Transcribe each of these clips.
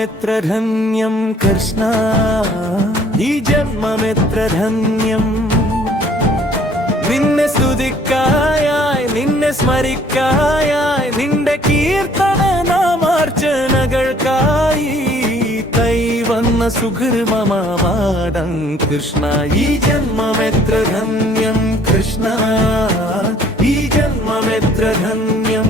ജന്മമെത്ര ധന്യം കൃഷ്ണ ഈ ജന്മമെത്ര ധന്യം നിന്നെ സ്തുതിക്കായായി നിന്നെ സ്മരിക്കായായി നിന്റെ കീർത്തന നാമാർച്ചനകൾക്കായി കൈവന്ന സുഹൃമമാവാദം കൃഷ്ണ ഈ ജന്മമെത്ര ധന്യം കൃഷ്ണ ഈ ജന്മമെത്ര ധന്യം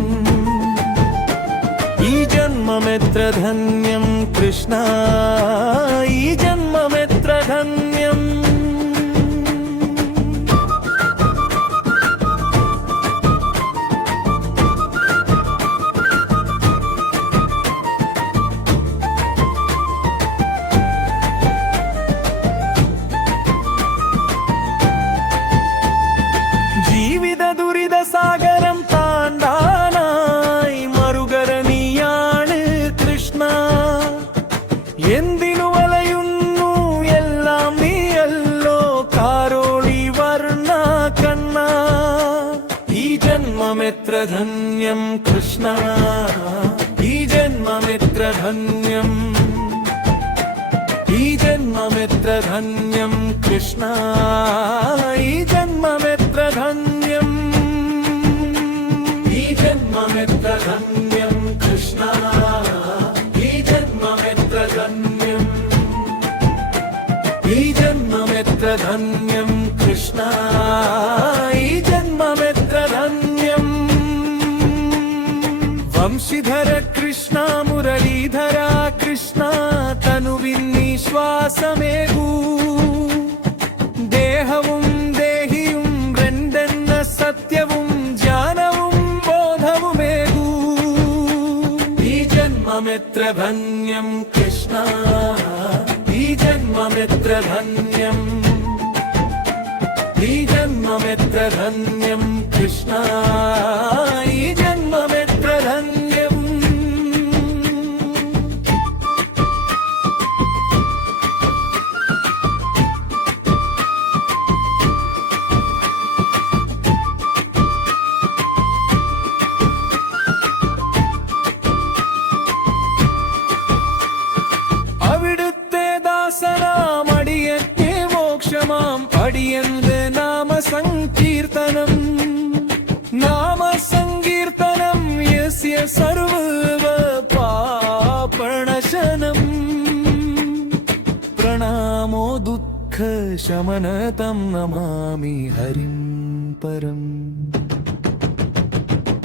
ഈ ജന്മമെത്ര ധന്യം കൃഷ്ണ ഈ ജന്മമെത്ര ധന്യം ജീവിത ദുരിത സാഗരം താണ്ടാനായി മറുകരണിയാണ് കൃഷ്ണ എന്തിനു വലയുന്നു എല്ലാം നീയല്ലോ കാരോളി വർണ്ണ കണ്ണ ഈ ജന്മമെത്ര ധന്യം കൃഷ്ണ ഈ ജന്മമെത്ര ധന്യം ഈ ജന്മമെത്ര ധന്യം കൃഷ്ണ ഈ ജന്മമെത്ര ധന്യം ഈ ജന്മമെത്ര ധന്യം കൃഷ്ണ ഈ ജന്മമെത്ര ധന്യം ഈ ജന്മമെത്ര ധന്യം കൃഷ്ണ ഈ ജന്മമെത്ര ധന്യം വംശിധര കൃഷ്ണ മുരളീധര കൃഷ്ണ തനുവിൻ ശ്വാസമേകൂ ദേഹവും ദേഹിയും രണ്ടെന്ന സത്യവും ജ്ഞാനവും ബോധവുമേകൂ ഈ ജന്മമെത്ര ധന്യം കൃഷ്ണ ഈ ജന്മമെത്ര ധന്യം ഈ ജന്മമെത്ര ധന്യം കൃഷ്ണ ഈ ജന്മമെത്ര ധന്യം അടിയന്റെ നാമസങ്കീർത്തനം നാമസങ്കീർത്തനം യസ്യ സർവ പാപണശനം പ്രണാമോ ദുഃഖ ശമനതം നമാമി ഹരിം പരം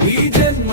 ഈ ജന്മ